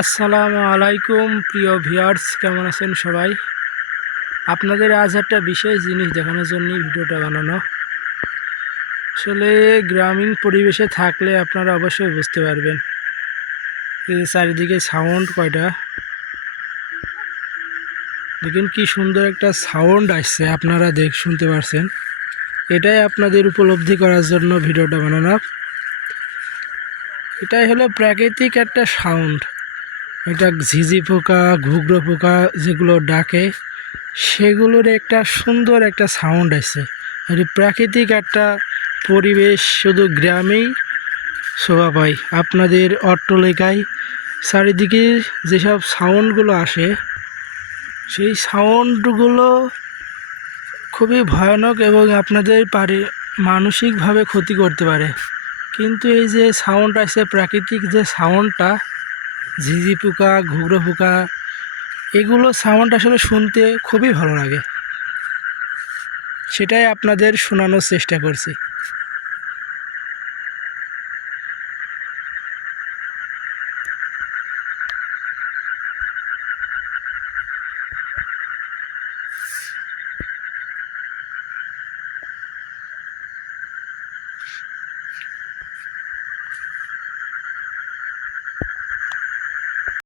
আসসালামু আলাইকুম প্রিয় ভিউয়ার্স, কেমন আছেন সবাই? আপনাদের আজ একটা বিশেষ জিনিস দেখানোর জন্য ভিডিওটা বানানো। আসলে গ্রামীণ পরিবেশে থাকলে আপনারা অবশ্যই বুঝতে পারবেন এই যে চারিদিকে সাউন্ড কয়টা দেখেন, কি সুন্দর একটা সাউন্ড আসছে, আপনারা শুনতে পারছেন। এটাই আপনাদের উপলব্ধি করার জন্য ভিডিওটা বানানো। এটাই হলো প্রাকৃতিক একটা সাউন্ড। এটা ঝিঝি পোকা, ঘুঘরো পোকা যেগুলো ডাকে, সেগুলোর একটা সুন্দর একটা সাউন্ড আছে। আর প্রাকৃতিক একটা পরিবেশ শুধু গ্রামেই শোভা পায়। আপনাদের অট্টালিকায় চারিদিকে যেসব সাউন্ডগুলো আসে, সেই সাউন্ডগুলো খুবই ভয়ানক এবং আপনাদের মানসিকভাবে ক্ষতি করতে পারে। কিন্তু এই যে সাউন্ড আছে, প্রাকৃতিক যে সাউন্ডটা, ঝিঝি পোকা, ঘুঘরো পোকা, এগুলো সাউন্ড আসলে শুনতে খুবই ভালো লাগে। সেটাই আপনাদের শোনানোর চেষ্টা করছি।